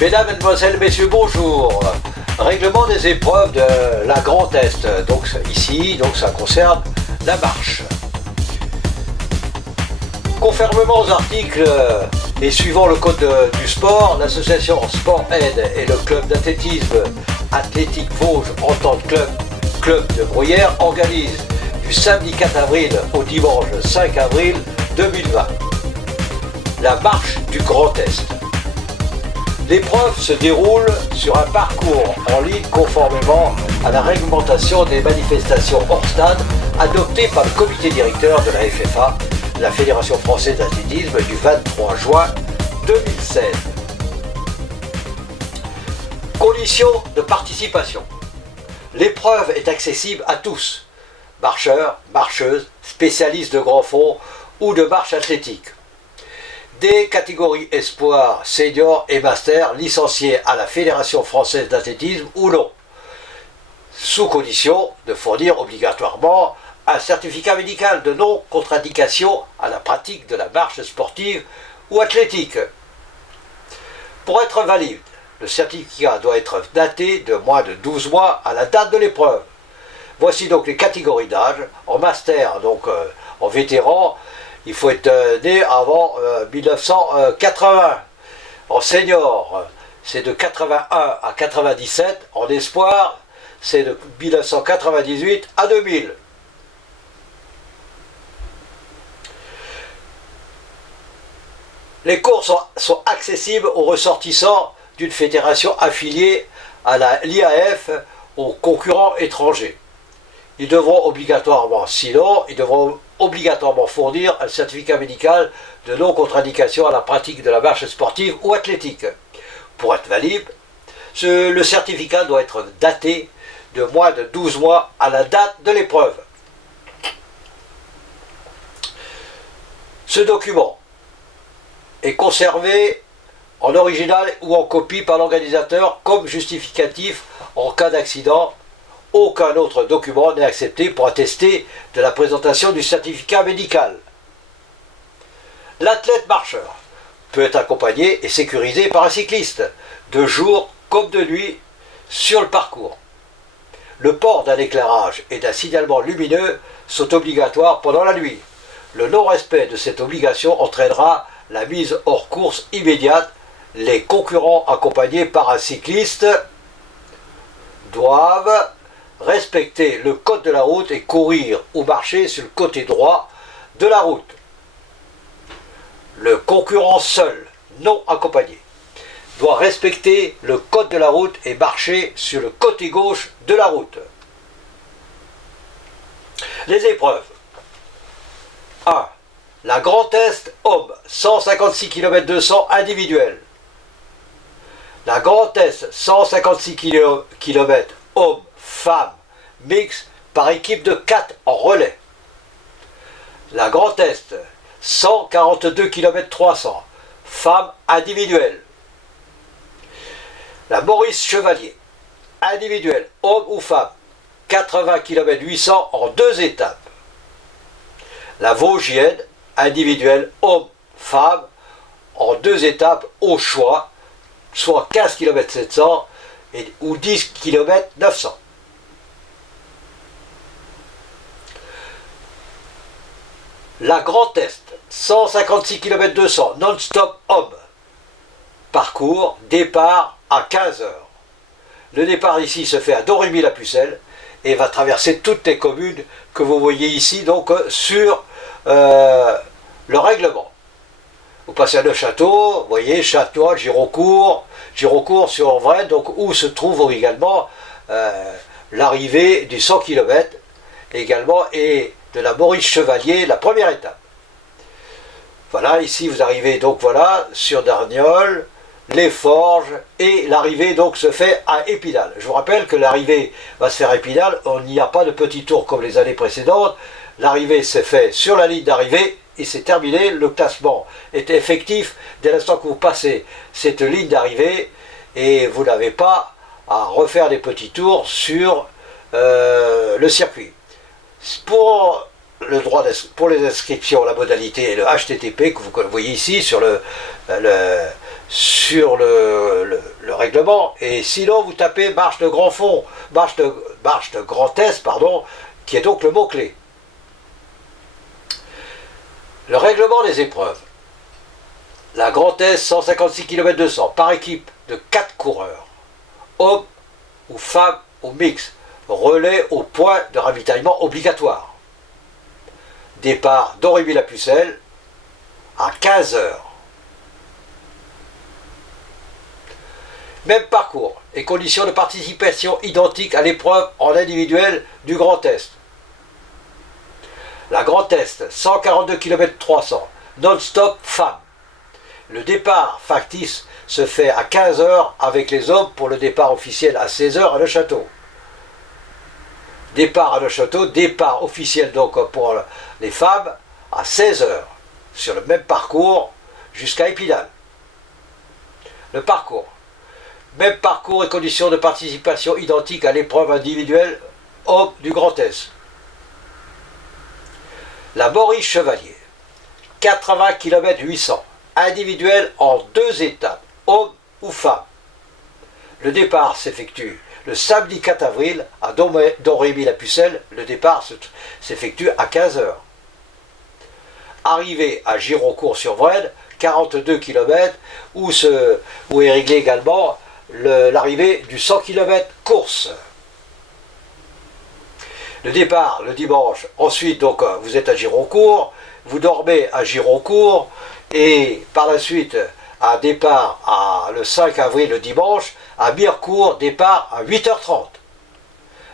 Mesdames, Mesdemoiselles, Messieurs, bonjour. Règlement des épreuves de la Grand Est. Donc ici, ça concerne la marche. Conformément aux articles et suivant le code du sport, l'association Sport Aide et le club d'athlétisme Athlétique Vosges en tant que club de Bruyères organisent du samedi 4 avril au dimanche 5 avril 2020 la marche du Grand Est. L'épreuve se déroule sur un parcours en ligne conformément à la réglementation des manifestations hors stade adoptée par le comité directeur de la FFA, la Fédération Française d'Athlétisme, du 23 juin 2016. Conditions de participation. L'épreuve est accessible à tous, marcheurs, marcheuses, spécialistes de grand fond ou de marche athlétique. Des catégories espoirs, seniors et master licenciés à la Fédération Française d'Athlétisme ou non, sous condition de fournir obligatoirement un certificat médical de non-contre-indication à la pratique de la marche sportive ou athlétique. Pour être valide, le certificat doit être daté de moins de 12 mois à la date de l'épreuve. Voici donc les catégories d'âge. En master, en vétéran, il faut être né avant 1980. En senior, c'est de 81 à 97. En espoir, c'est de 1998 à 2000. Les courses sont accessibles aux ressortissants d'une fédération affiliée à l'IAF, aux concurrents étrangers. Ils devront obligatoirement fournir un certificat médical de non-contre-indication à la pratique de la marche sportive ou athlétique. Pour être valide, le certificat doit être daté de moins de 12 mois à la date de l'épreuve. Ce document est conservé en original ou en copie par l'organisateur comme justificatif en cas d'accident. Aucun autre document n'est accepté pour attester de la présentation du certificat médical. L'athlète marcheur peut être accompagné et sécurisé par un cycliste, de jour comme de nuit, sur le parcours. Le port d'un éclairage et d'un signalement lumineux sont obligatoires pendant la nuit. Le non-respect de cette obligation entraînera la mise hors course immédiate. Les concurrents accompagnés par un cycliste doivent respecter le code de la route et courir ou marcher sur le côté droit de la route. Le concurrent seul, non accompagné, doit respecter le code de la route et marcher sur le côté gauche de la route. Les épreuves. 1. La Grand Est, homme, 156 km 200 individuel. La Grand Est, 156 km, homme, femme, mix par équipe de 4 en relais. La Grand Est, 142 km 300, femme individuelle. La Maurice Chevalier, individuelle, homme ou femme, 80 km 800 en 2 étapes. La Vosgienne, individuelle, homme, femme, en 2 étapes au choix, soit 15 km 700 ou 10 km 900. La Grand Est, 156 km 200, non-stop homme. Parcours, départ à 15 h. Le départ ici se fait à Domrémy-la-Pucelle et va traverser toutes les communes que vous voyez ici sur le règlement. Vous passez à Le Château, vous voyez, Château, Gironcourt sur Orvraine, où se trouve également l'arrivée du 100 km également et de la Maurice Chevalier, la première étape. Voilà, ici vous arrivez sur Darniole, les forges, et l'arrivée donc se fait à Épinal. Je vous rappelle que l'arrivée va se faire à Épinal, on n'y a pas de petit tour comme les années précédentes, l'arrivée s'est faite sur la ligne d'arrivée et c'est terminé, le classement est effectif dès l'instant que vous passez cette ligne d'arrivée et vous n'avez pas à refaire des petits tours sur le circuit. Pour les inscriptions, la modalité est le HTTP que vous voyez ici sur le règlement, et sinon vous tapez marche de grand fond, marche de grand est, pardon, qui est donc le mot-clé. Le règlement des épreuves. La Grand Est 156 km/200 par équipe de 4 coureurs, hommes ou femmes ou mix, relais au point de ravitaillement obligatoire. Départ d'Auréville-la-Pucelle à 15 h. Même parcours et conditions de participation identiques à l'épreuve en individuel du Grand Est. La Grand Est, 142 km/300, non-stop femmes. Le départ factice se fait à 15 h avec les hommes pour le départ officiel à 16 h à Neufchâteau. Départ à Neufchâteau, départ officiel donc pour les femmes à 16 h sur le même parcours jusqu'à Épinal. Le parcours. Même parcours et conditions de participation identiques à l'épreuve individuelle homme du Grand Est. La Maurice Chevalier, 80 km 800, individuel en 2 étapes, homme ou femme. Le départ s'effectue le samedi 4 avril à Auréville-la-Pucelle. Le départ s'effectue à 15 h. Arrivée à Gironcourt-sur-Vraine, 42 km, où est réglé également l'arrivée du 100 km course. Le départ le dimanche, ensuite donc vous êtes à Gironcourt, vous dormez à Gironcourt et par la suite un départ le 5 avril le dimanche à Mirecourt, départ à 8 h 30.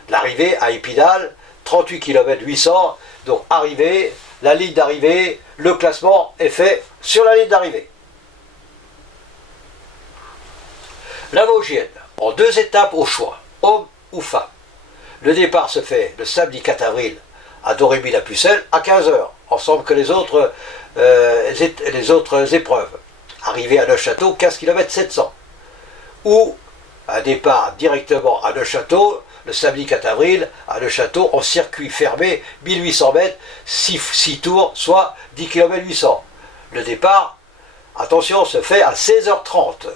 L'arrivée à Épinal, 38 km 800, donc arrivée, la ligne d'arrivée, le classement est fait sur la ligne d'arrivée. La Vosgienne, en 2 étapes au choix, homme ou femme. Le départ se fait le samedi 4 avril à Auréville-la-Pucelle à 15 h, ensemble que les autres épreuves. Arrivée à Neufchâteau, 15 km 700. Ou un départ directement à Neufchâteau, le samedi 4 avril, à Neufchâteau, en circuit fermé, 1800 mètres, 6 tours, soit 10 km 800. Le départ, attention, se fait à 16 h 30.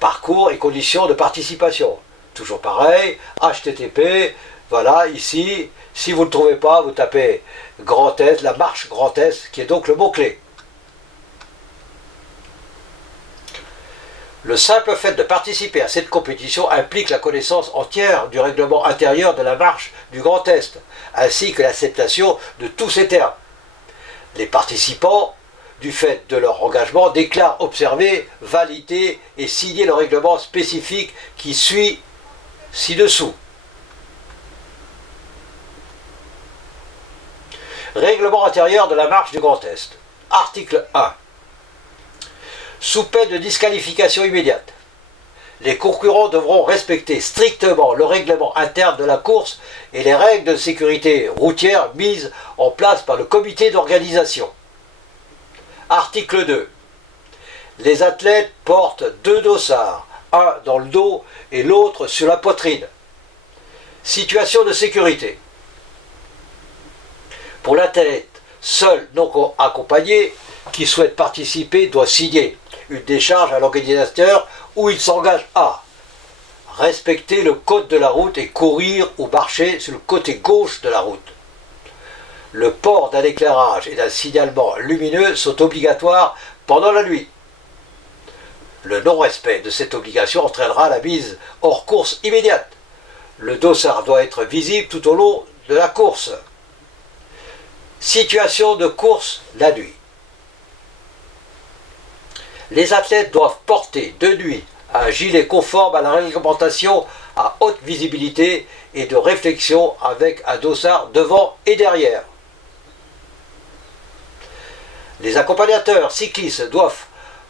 Parcours et conditions de participation. Toujours pareil, HTTP, voilà, ici, si vous ne le trouvez pas, vous tapez Grand Est, la marche Grand Est, qui est donc le mot-clé. Le simple fait de participer à cette compétition implique la connaissance entière du règlement intérieur de la marche du Grand Est, ainsi que l'acceptation de tous ces termes. Les participants, du fait de leur engagement, déclarent observer, valider et signer le règlement spécifique qui suit ci-dessous. Règlement intérieur de la marche du Grand Est. Article 1. Sous peine de disqualification immédiate, les concurrents devront respecter strictement le règlement interne de la course et les règles de sécurité routière mises en place par le comité d'organisation. Article 2. Les athlètes portent 2 dossards, un dans le dos et l'autre sur la poitrine. Situation de sécurité. Pour l'athlète seul non accompagné qui souhaite participer doit signer une décharge à l'organisateur où il s'engage à respecter le code de la route et courir ou marcher sur le côté gauche de la route. Le port d'un éclairage et d'un signalement lumineux sont obligatoires pendant la nuit. Le non-respect de cette obligation entraînera la mise hors course immédiate. Le dossard doit être visible tout au long de la course. Situation de course la nuit. Les athlètes doivent porter de nuit un gilet conforme à la réglementation à haute visibilité et de réflexion avec un dossard devant et derrière. Les accompagnateurs cyclistes doivent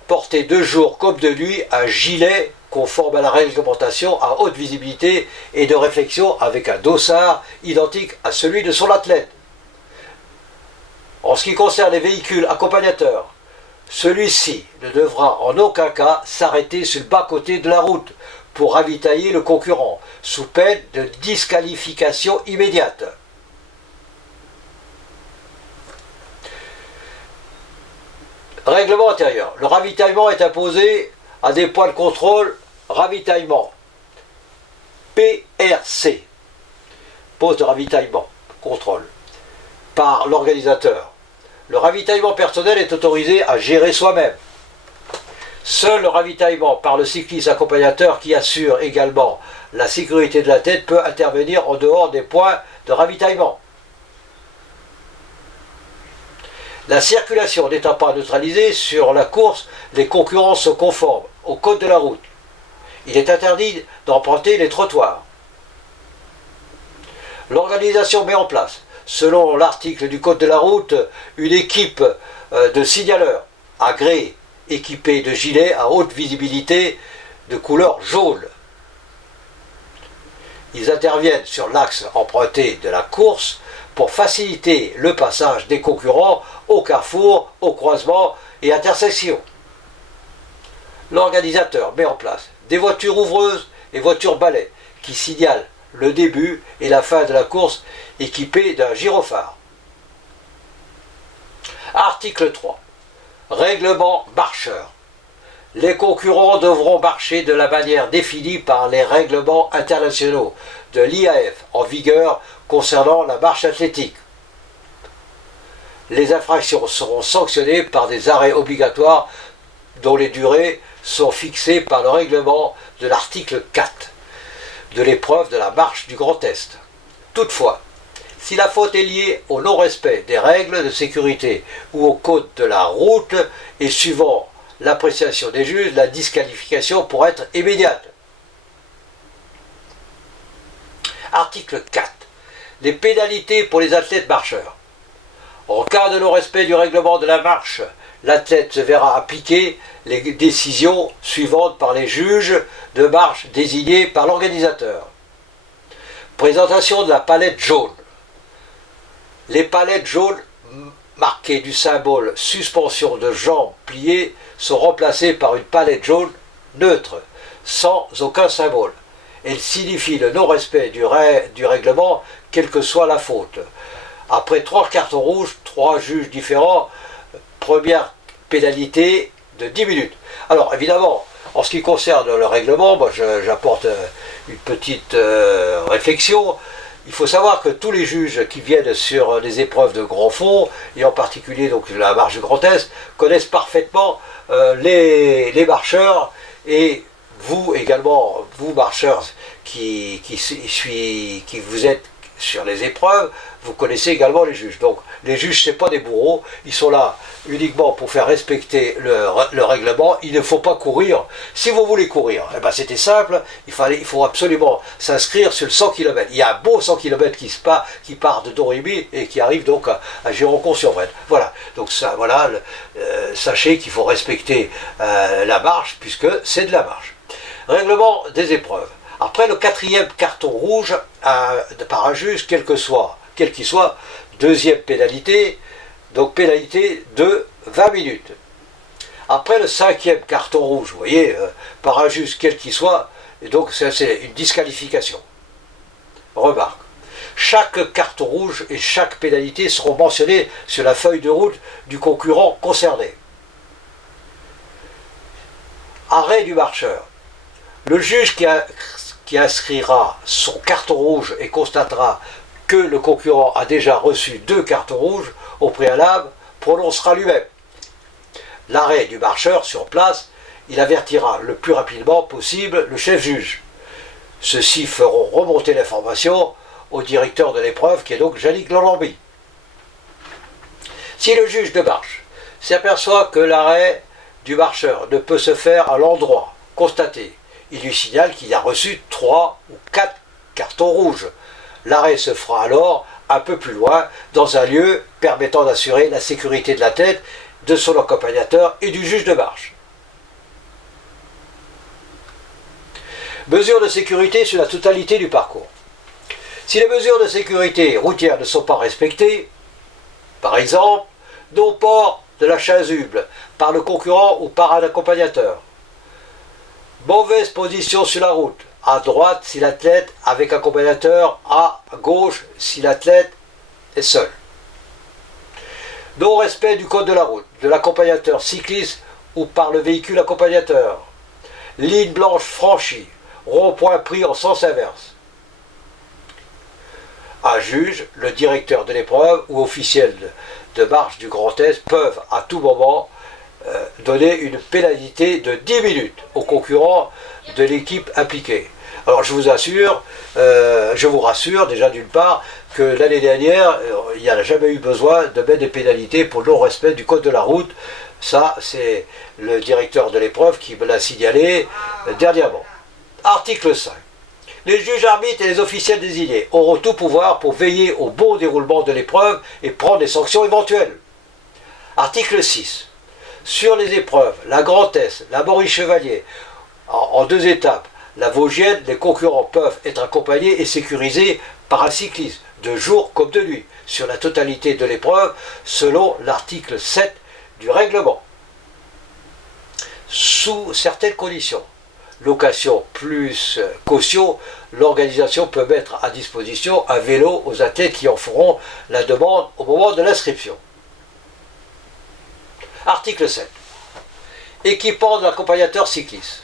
porter de jour comme de nuit un gilet conforme à la réglementation à haute visibilité et de réflexion avec un dossard identique à celui de son athlète. En ce qui concerne les véhicules accompagnateurs, celui-ci ne devra en aucun cas s'arrêter sur le bas-côté de la route pour ravitailler le concurrent, sous peine de disqualification immédiate. Règlement intérieur. Le ravitaillement est imposé à des points de contrôle ravitaillement. PRC. Poste de ravitaillement. Contrôle. Par l'organisateur. Le ravitaillement personnel est autorisé à gérer soi-même. Seul le ravitaillement par le cycliste accompagnateur qui assure également la sécurité de la tête peut intervenir en dehors des points de ravitaillement. La circulation n'étant pas neutralisée sur la course, les concurrents se conforment au code de la route. Il est interdit d'emprunter les trottoirs. L'organisation met en place, selon l'article du code de la route, une équipe de signaleurs agréés, équipés de gilets à haute visibilité de couleur jaune. Ils interviennent sur l'axe emprunté de la course pour faciliter le passage des concurrents au carrefour, au croisement et intersections. L'organisateur met en place des voitures ouvreuses et voitures balais qui signalent le début et la fin de la course équipées d'un gyrophare. Article 3. Règlement marcheur. Les concurrents devront marcher de la manière définie par les règlements internationaux de l'IAF en vigueur concernant la marche athlétique. Les infractions seront sanctionnées par des arrêts obligatoires dont les durées sont fixées par le règlement de l'article 4 de l'épreuve de la marche du Grand Est. Toutefois, si la faute est liée au non-respect des règles de sécurité ou au code de la route et suivant l'appréciation des juges, la disqualification pourrait être immédiate. Article 4. Les pénalités pour les athlètes marcheurs. En cas de non-respect du règlement de la marche, l'athlète se verra appliquer les décisions suivantes par les juges de marche désignés par l'organisateur. Présentation de la palette jaune. Les palettes jaunes marquées du symbole suspension de jambes pliées sont remplacées par une palette jaune neutre, sans aucun symbole. Elle signifie le non-respect du règlement, quelle que soit la faute. Après 3 cartons rouges, 3 juges différents, première pénalité de 10 minutes. Alors évidemment, en ce qui concerne le règlement, moi j'apporte une petite réflexion. Il faut savoir que tous les juges qui viennent sur les épreuves de grand fond, et en particulier donc la marche du Grand Est, connaissent parfaitement les marcheurs, et vous également, vous marcheurs qui vous êtes sur les épreuves, vous connaissez également les juges. Donc les juges, ce n'est pas des bourreaux, ils sont là uniquement pour faire respecter le règlement. Il ne faut pas courir. Si vous voulez courir, eh ben, c'était simple, il faut absolument s'inscrire sur le 100 km. Il y a un beau 100 km qui part de Domremy et qui arrive donc à Gironcourt-sur-Brenne. Voilà, donc ça, voilà, sachez qu'il faut respecter la marche, puisque c'est de la marche. Règlement des épreuves. Après le 4e carton rouge par un juge, quel qu'il soit, deuxième pénalité, donc pénalité de 20 minutes. Après le 5e carton rouge, vous voyez, par un juge quel qu'il soit, et donc c'est une disqualification. Remarque, chaque carton rouge et chaque pénalité seront mentionnés sur la feuille de route du concurrent concerné. Arrêt du marcheur. Le juge qui inscrira son carton rouge et constatera que le concurrent a déjà reçu 2 cartons rouges au préalable, prononcera lui-même l'arrêt du marcheur sur place. Il avertira le plus rapidement possible le chef juge. Ceux-ci feront remonter l'information au directeur de l'épreuve, qui est donc Yannick Lolombi. Si le juge de marche s'aperçoit que l'arrêt du marcheur ne peut se faire à l'endroit constaté, il lui signale qu'il a reçu 3 ou 4 cartons rouges. L'arrêt se fera alors un peu plus loin, dans un lieu permettant d'assurer la sécurité de la tête, de son accompagnateur et du juge de marche. Mesures de sécurité sur la totalité du parcours. Si les mesures de sécurité routière ne sont pas respectées, par exemple, non-port de la chasuble par le concurrent ou par un accompagnateur, mauvaise position sur la route, à droite si l'athlète avec accompagnateur, à gauche si l'athlète est seul. Non-respect du code de la route, de l'accompagnateur cycliste ou par le véhicule accompagnateur. Ligne blanche franchie, rond-point pris en sens inverse. Un juge, le directeur de l'épreuve ou officiel de marche du Grand Est peuvent à tout moment donner une pénalité de 10 minutes aux concurrents de l'équipe impliquée. Alors je vous rassure déjà d'une part que l'année dernière, il n'y a jamais eu besoin de mettre des pénalités pour non-respect du code de la route. Ça, c'est le directeur de l'épreuve qui me l'a signalé dernièrement. Article 5. Les juges arbitres et les officiels désignés auront tout pouvoir pour veiller au bon déroulement de l'épreuve et prendre des sanctions éventuelles. Article 6. Sur les épreuves, la Grand Est, la Maurice Chevalier, en 2 étapes, la Vosgienne, les concurrents peuvent être accompagnés et sécurisés par un cycliste, de jour comme de nuit, sur la totalité de l'épreuve, selon l'article 7 du règlement. Sous certaines conditions, location plus caution, l'organisation peut mettre à disposition un vélo aux athlètes qui en feront la demande au moment de l'inscription. Article 7. Équipement de l'accompagnateur cycliste.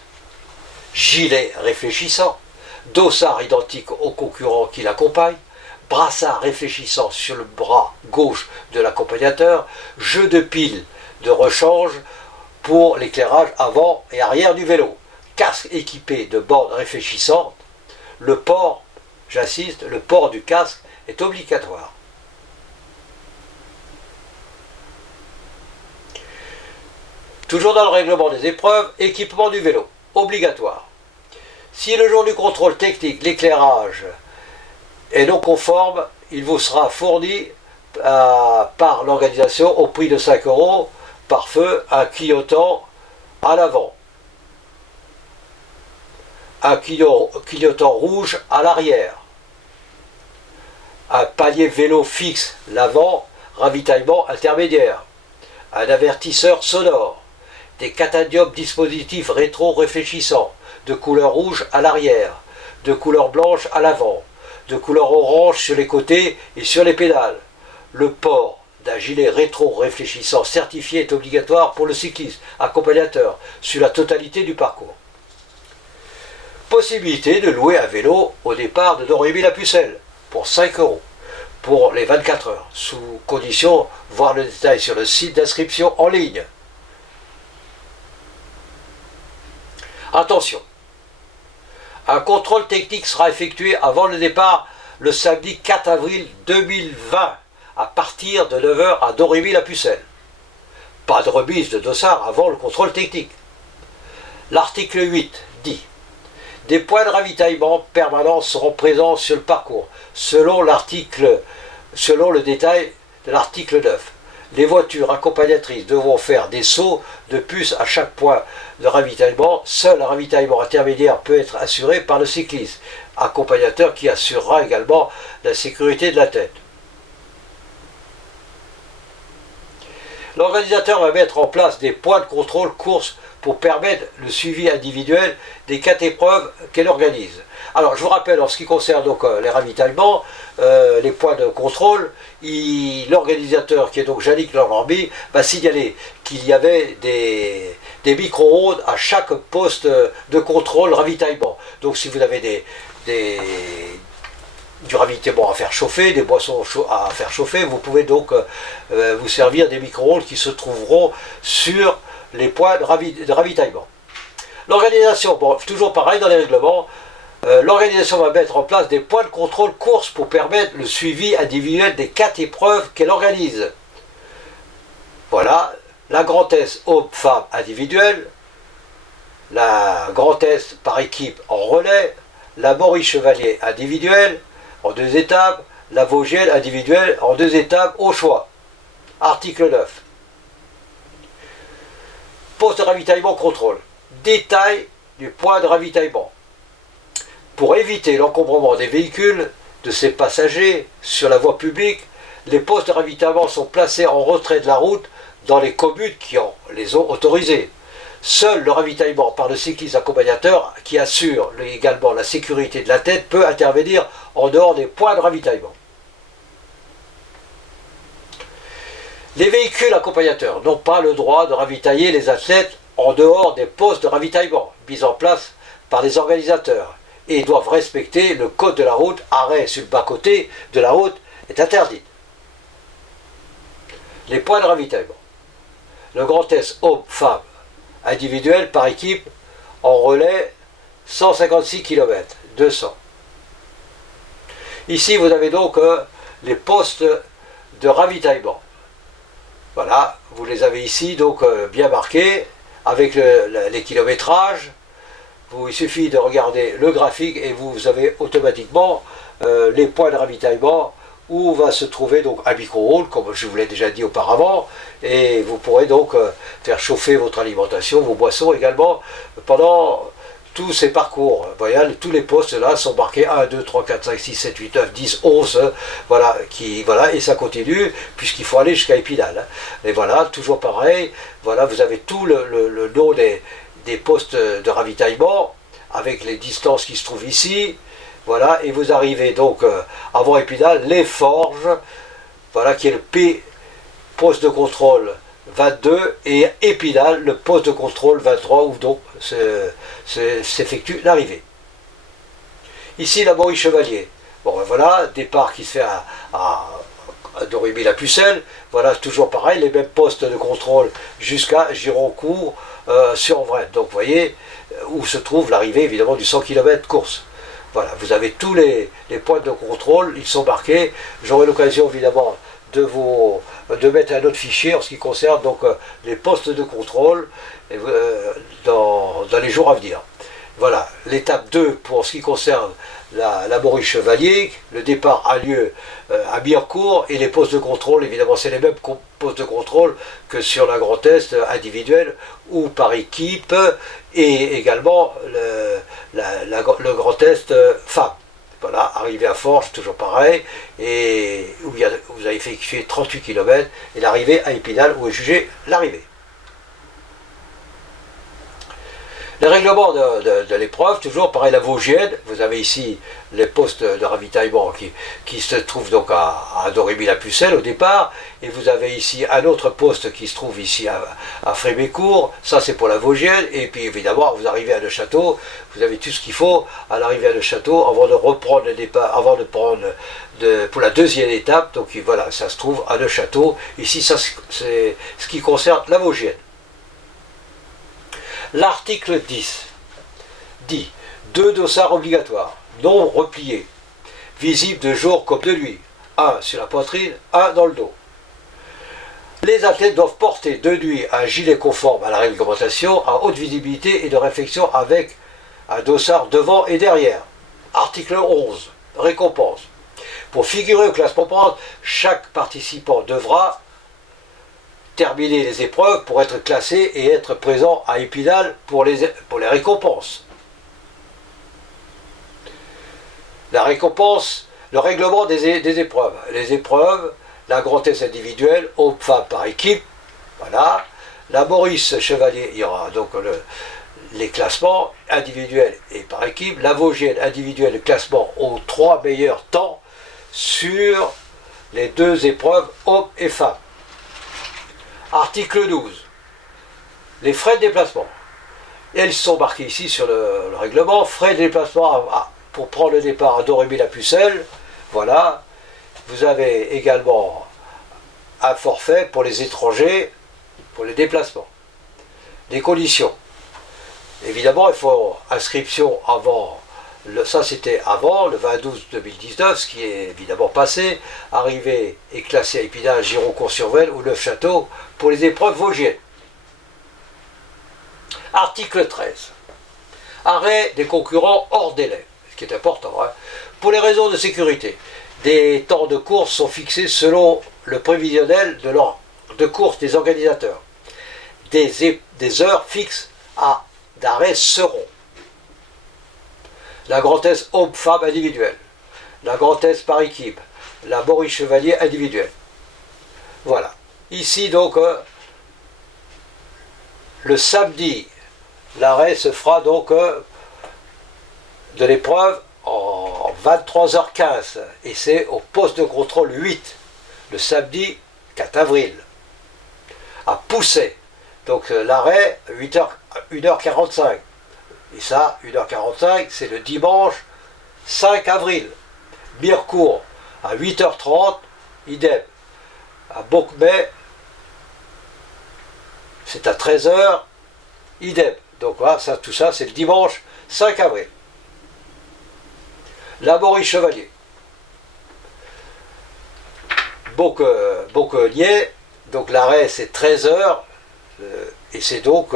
Gilet réfléchissant, dossard identique au concurrent qui l'accompagne, brassard réfléchissant sur le bras gauche de l'accompagnateur, jeu de pile de rechange pour l'éclairage avant et arrière du vélo, casque équipé de bornes réfléchissantes. Le port, j'insiste, le port du casque est obligatoire. Toujours dans le règlement des épreuves, équipement du vélo, obligatoire. Si le jour du contrôle technique, l'éclairage est non conforme, il vous sera fourni par l'organisation au prix de 5 € par feu, un clignotant à l'avant, un clignotant rouge à l'arrière, un palier vélo fixe l'avant, ravitaillement intermédiaire, un avertisseur sonore, des catadiopes dispositifs rétro-réfléchissants, de couleur rouge à l'arrière, de couleur blanche à l'avant, de couleur orange sur les côtés et sur les pédales. Le port d'un gilet rétro-réfléchissant certifié est obligatoire pour le cycliste accompagnateur sur la totalité du parcours. Possibilité de louer un vélo au départ de Domremy-la-Pucelle pour 5 € pour les 24 heures, sous condition, voir le détail sur le site d'inscription en ligne. Attention, un contrôle technique sera effectué avant le départ le samedi 4 avril 2020 à partir de 9 h à Domremy-la-Pucelle. Pas de remise de dossard avant le contrôle technique. L'article 8 dit: des points de ravitaillement permanents seront présents sur le parcours, selon le détail de l'article 9. Les voitures accompagnatrices devront faire des sauts de puce à chaque point de ravitaillement. Seul un ravitaillement intermédiaire peut être assuré par le cycliste accompagnateur qui assurera également la sécurité de la tête. L'organisateur va mettre en place des points de contrôle course pour permettre le suivi individuel des 4 épreuves qu'elle organise. Alors je vous rappelle, en ce qui concerne donc les ravitaillements, les points de contrôle, l'organisateur qui est donc Yannick Lorby va signaler qu'il y avait des micro-ondes à chaque poste de contrôle ravitaillement. Donc si vous avez du ravitaillement à faire chauffer, des boissons à faire chauffer, vous pouvez donc vous servir des micro-ondes qui se trouveront sur les points de ravitaillement. L'organisation, bon, toujours pareil dans les règlements, l'organisation va mettre en place des points de contrôle course pour permettre le suivi individuel des 4 épreuves qu'elle organise. Voilà, la Grand Est homme-femme individuelle, la Grand Est par équipe en relais, la Maurice Chevalier individuelle en 2 étapes, la Vosgienne individuelle en 2 étapes au choix. Article 9. Poste de ravitaillement contrôle. Détail du point de ravitaillement. Pour éviter l'encombrement des véhicules, de ses passagers sur la voie publique, les postes de ravitaillement sont placés en retrait de la route dans les communes qui les ont autorisés. Seul le ravitaillement par le cycliste accompagnateur, qui assure également la sécurité de la tête, peut intervenir en dehors des points de ravitaillement. Les véhicules accompagnateurs n'ont pas le droit de ravitailler les athlètes en dehors des postes de ravitaillement mis en place par les organisateurs et doivent respecter le code de la route. Arrêt sur le bas-côté de la route est interdit. Les points de ravitaillement. Le grand test homme-femme individuel par équipe en relais 156 km, 200. Ici, vous avez donc les postes de ravitaillement. Voilà, vous les avez ici, donc bien marqués, avec les kilométrages. Il suffit de regarder le graphique et vous avez automatiquement les points de ravitaillement où va se trouver donc un micro-ondes, comme je vous l'ai déjà dit auparavant, et vous pourrez donc faire chauffer votre alimentation, vos boissons également, pendant tous ces parcours. Voyez, tous les postes là sont marqués 1, 2, 3, 4, 5, 6, 7, 8, 9, 10, 11, voilà, et ça continue, puisqu'il faut aller jusqu'à Épinal. Et voilà, toujours pareil, voilà, vous avez tout le nom des postes de ravitaillement, avec les distances qui se trouvent ici, voilà, et vous arrivez donc avant Épinal, les Forges, voilà, qui est le P, poste de contrôle 22, et Épinal, le poste de contrôle 23, où donc s'effectue l'arrivée. Ici, la Maurice-Chevalier. Bon, ben voilà, départ qui se fait à Dormy-la-Pucelle. Voilà, toujours pareil, les mêmes postes de contrôle jusqu'à Gironcourt sur Vraine. Donc, vous voyez, où se trouve l'arrivée, évidemment, du 100 km course. Voilà, vous avez tous les points de contrôle, ils sont marqués. J'aurai l'occasion, évidemment, de mettre un autre fichier en ce qui concerne donc les postes de contrôle dans les jours à venir. Voilà, l'étape 2 pour ce qui concerne la Maurice-Chevalier, le départ a lieu à Mirecourt et les postes de contrôle, évidemment c'est les mêmes postes de contrôle que sur la Grand Est individuelle ou par équipe, et également le Grand Est femme. Voilà, arrivé à Forges, toujours pareil, et où vous avez effectué 38 km, et l'arrivée à Épinal, où est jugée l'arrivée. Les règlements de l'épreuve, toujours pareil, la Vosgienne, vous avez ici les postes de ravitaillement qui se trouvent donc à Dormy-la-Pucelle au départ, et vous avez ici un autre poste qui se trouve ici à Frémécourt, ça c'est pour la Vosgienne, et puis évidemment vous arrivez à Neufchâteau, vous avez tout ce qu'il faut à l'arrivée à Neufchâteau avant de reprendre le départ, avant de prendre pour la deuxième étape, donc voilà, ça se trouve à Neufchâteau, ici ça c'est ce qui concerne la Vosgienne. L'article 10 dit 2 dossards obligatoires, non repliés, visibles de jour comme de nuit, un sur la poitrine, un dans le dos. Les athlètes doivent porter de nuit un gilet conforme à la réglementation à haute visibilité et de réflexion avec un dossard devant et derrière. Article 11, récompense. Pour figurer au classement pente, chaque participant devra terminer les épreuves pour être classé et être présent à Épinal pour les récompenses. La récompense, le règlement des épreuves. Les épreuves, la Grand Est individuelle, homme-femme par équipe, voilà. La Maurice-Chevalier, il y aura donc les classements individuels et par équipe. La Vosgienne individuelle, le classement aux 3 meilleurs temps sur les 2 épreuves, hommes et femmes. Article 12. Les frais de déplacement. Elles sont marquées ici sur le règlement. Frais de déplacement pour prendre le départ à Dormy-la-Pucelle. Voilà. Vous avez également un forfait pour les étrangers pour les déplacements. Les conditions. Évidemment, il faut inscription avant. Ça c'était avant, le 20-12-2019, ce qui est évidemment passé. Arrivé et classé à Épinal, Gironcourt-sur-Vesle ou Neufchâteau pour les épreuves vosgiennes. Article 13. Arrêt des concurrents hors délai, ce qui est important. Hein. Pour les raisons de sécurité, des temps de course sont fixés selon le prévisionnel de course des organisateurs. Des heures fixes d'arrêt seront. la Grand S homme-femme individuelle, la Grand S par équipe, la Maurice Chevalier individuelle. Voilà. Ici donc, le samedi, l'arrêt se fera donc de l'épreuve en 23h15 et c'est au poste de contrôle 8, le samedi 4 avril, à Pousset. Donc l'arrêt 1h45. Et ça, 1h45, c'est le dimanche 5 avril. Mirecourt à 8h30, idem. À Bocmay, c'est à 13h, idem. Donc voilà, ça, tout ça, c'est le dimanche 5 avril. La Maurice Chevalier. Beauquenier, donc l'arrêt c'est 13h, et c'est donc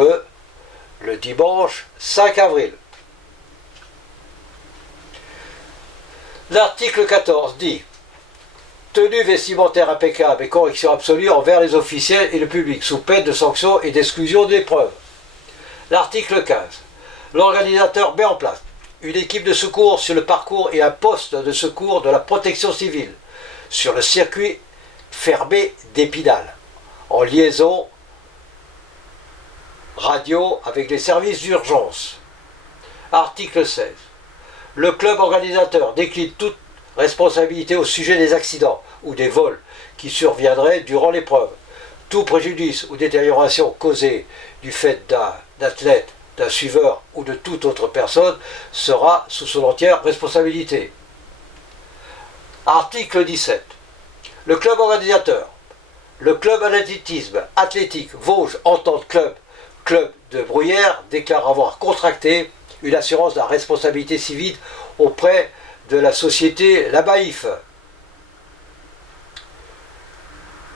le dimanche 5 avril. L'article 14 dit « Tenue vestimentaire impeccable et correction absolue envers les officiels et le public, sous peine de sanctions et d'exclusion de l'épreuve. » L'article 15. L'organisateur met en place une équipe de secours sur le parcours et un poste de secours de la protection civile sur le circuit fermé d'Épinal, en liaison radio avec les services d'urgence. Article 16. Le club organisateur décline toute responsabilité au sujet des accidents ou des vols qui surviendraient durant l'épreuve. Tout préjudice ou détérioration causée du fait d'un athlète, d'un suiveur ou de toute autre personne sera sous son entière responsabilité. Article 17. Le club organisateur, le club athlétique Vosges Entente Club de Bruyères déclare avoir contracté une assurance de la responsabilité civile auprès de la société La Baïf.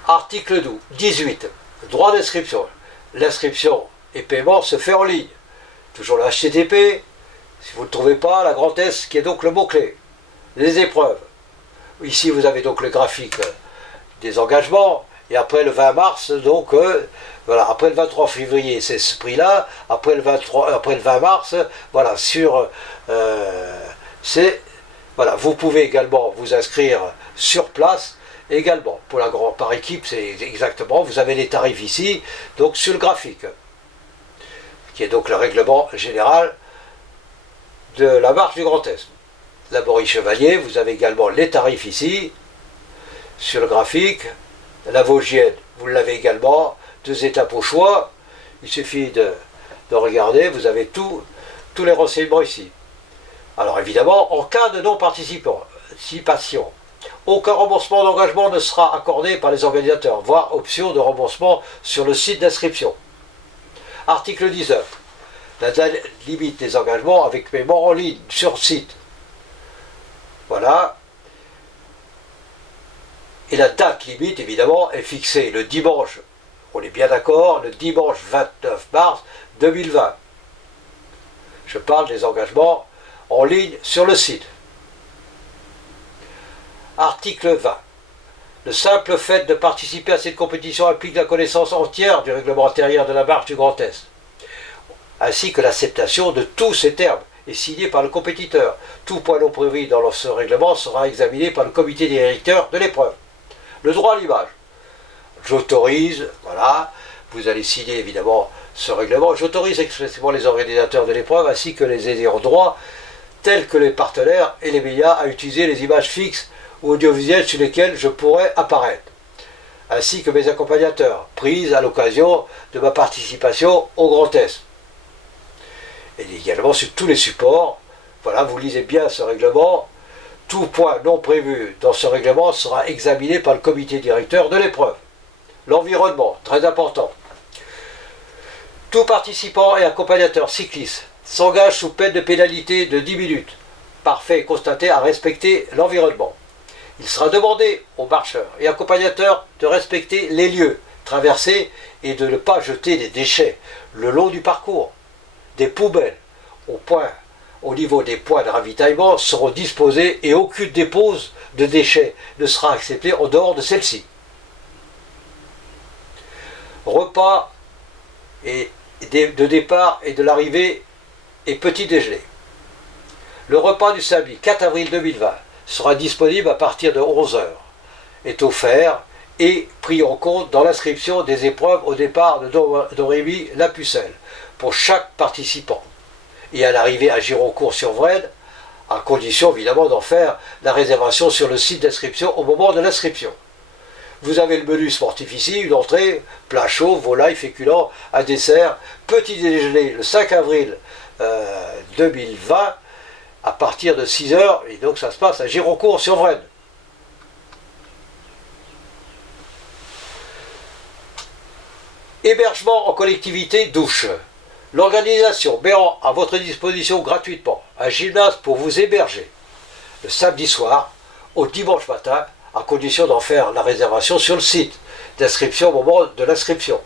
Article 18. Droit d'inscription. L'inscription et paiement se fait en ligne. Toujours le HTTP, si vous ne le trouvez pas, la Grand S qui est donc le mot-clé. Les épreuves. Ici vous avez donc le graphique des engagements, et après le 20 mars, donc voilà, après le 23 février, c'est ce prix-là, après le 20 mars, voilà, voilà, vous pouvez également vous inscrire sur place, également, pour la grande par équipe, c'est exactement, vous avez les tarifs ici, donc sur le graphique, qui est donc le règlement général de la marche du Grand Est. La Maurice Chevalier, vous avez également les tarifs ici, sur le graphique. La Vosgienne, vous l'avez également, 2 étapes au choix, il suffit de regarder, vous avez tous les renseignements ici. Alors évidemment, en cas de non-participation, aucun remboursement d'engagement ne sera accordé par les organisateurs, voire option de remboursement sur le site d'inscription. Article 19. La date limite des engagements avec paiement en ligne, sur site. Voilà. Et la date limite, évidemment, est fixée le dimanche, on est bien d'accord, le dimanche 29 mars 2020. Je parle des engagements en ligne sur le site. Article 20. Le simple fait de participer à cette compétition implique la connaissance entière du règlement intérieur de la marche du Grand Est, ainsi que l'acceptation de tous ces termes est signé par le compétiteur. Tout point non prévu dans ce règlement sera examiné par le comité directeur de l'épreuve. Le droit à l'image. J'autorise, voilà, vous allez signer évidemment ce règlement. J'autorise expressément les organisateurs de l'épreuve ainsi que les ayants droit, tels que les partenaires et les médias, à utiliser les images fixes ou audiovisuelles sur lesquelles je pourrais apparaître, ainsi que mes accompagnateurs, prises à l'occasion de ma participation au Grand Est. Et également sur tous les supports. Voilà, vous lisez bien ce règlement. Tout point non prévu dans ce règlement sera examiné par le comité directeur de l'épreuve. L'environnement, très important. Tout participant et accompagnateur cycliste s'engage sous peine de pénalité de 10 minutes, par fait constaté à respecter l'environnement. Il sera demandé aux marcheurs et accompagnateurs de respecter les lieux traversés et de ne pas jeter des déchets le long du parcours. Des poubelles au niveau des points de ravitaillement seront disposées et aucune dépose de déchets ne sera acceptée en dehors de celle-ci. Repas de départ et de l'arrivée et petit déjeuner. Le repas du samedi 4 avril 2020 sera disponible à partir de 11 heures, est offert et pris en compte dans l'inscription des épreuves au départ de Domremy La Pucelle pour chaque participant et à l'arrivée à Gironcourt-sur-Vraine, à condition évidemment d'en faire la réservation sur le site d'inscription au moment de l'inscription. Vous avez le menu sportif ici, une entrée, plat chaud, volaille, féculents, un dessert, petit déjeuner le 5 avril 2020 à partir de 6 heures, et donc ça se passe à Gironcourt-sur-Vraine. Hébergement en collectivité douche. L'organisation met à votre disposition gratuitement un gymnase pour vous héberger le samedi soir au dimanche matin, à condition d'en faire la réservation sur le site d'inscription au moment de l'inscription.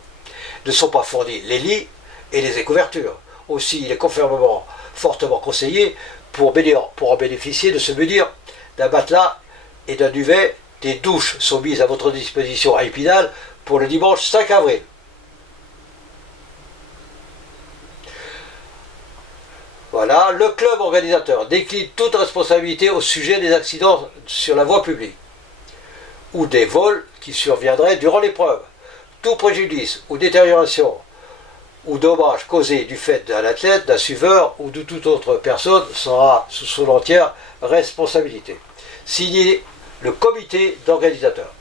Ne sont pas fournis les lits et les couvertures. Aussi, il est fortement conseillé pour en bénéficier de se munir d'un matelas et d'un duvet. Des douches sont mises à votre disposition à Épinal pour le dimanche 5 avril. Voilà, le club organisateur décline toute responsabilité au sujet des accidents sur la voie publique ou des vols qui surviendraient durant l'épreuve. Tout préjudice ou détérioration ou dommage causé du fait d'un athlète, d'un suiveur ou de toute autre personne sera sous son entière responsabilité. Signé le comité d'organisateur.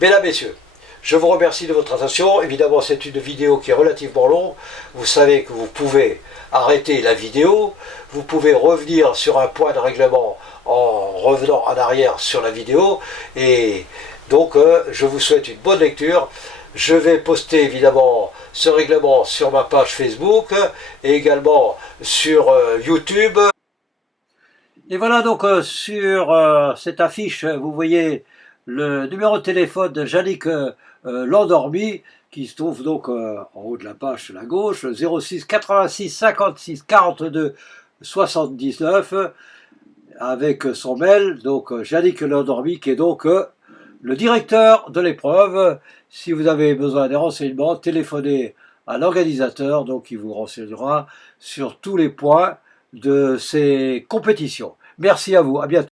Mesdames, Messieurs, je vous remercie de votre attention. Évidemment, c'est une vidéo qui est relativement longue. Vous savez que vous pouvez arrêter la vidéo. Vous pouvez revenir sur un point de règlement en revenant en arrière sur la vidéo. Et donc, je vous souhaite une bonne lecture. Je vais poster évidemment ce règlement sur ma page Facebook et également sur YouTube. Et voilà donc sur cette affiche, vous voyez le numéro de téléphone de Yannick Landormy, qui se trouve donc en haut de la page sur la gauche, 06 86 56 42 79, avec son mail, donc Yannick Landormy, qui est donc le directeur de l'épreuve. Si vous avez besoin des renseignements, téléphonez à l'organisateur, donc il vous renseignera sur tous les points de ces compétitions. Merci à vous, à bientôt.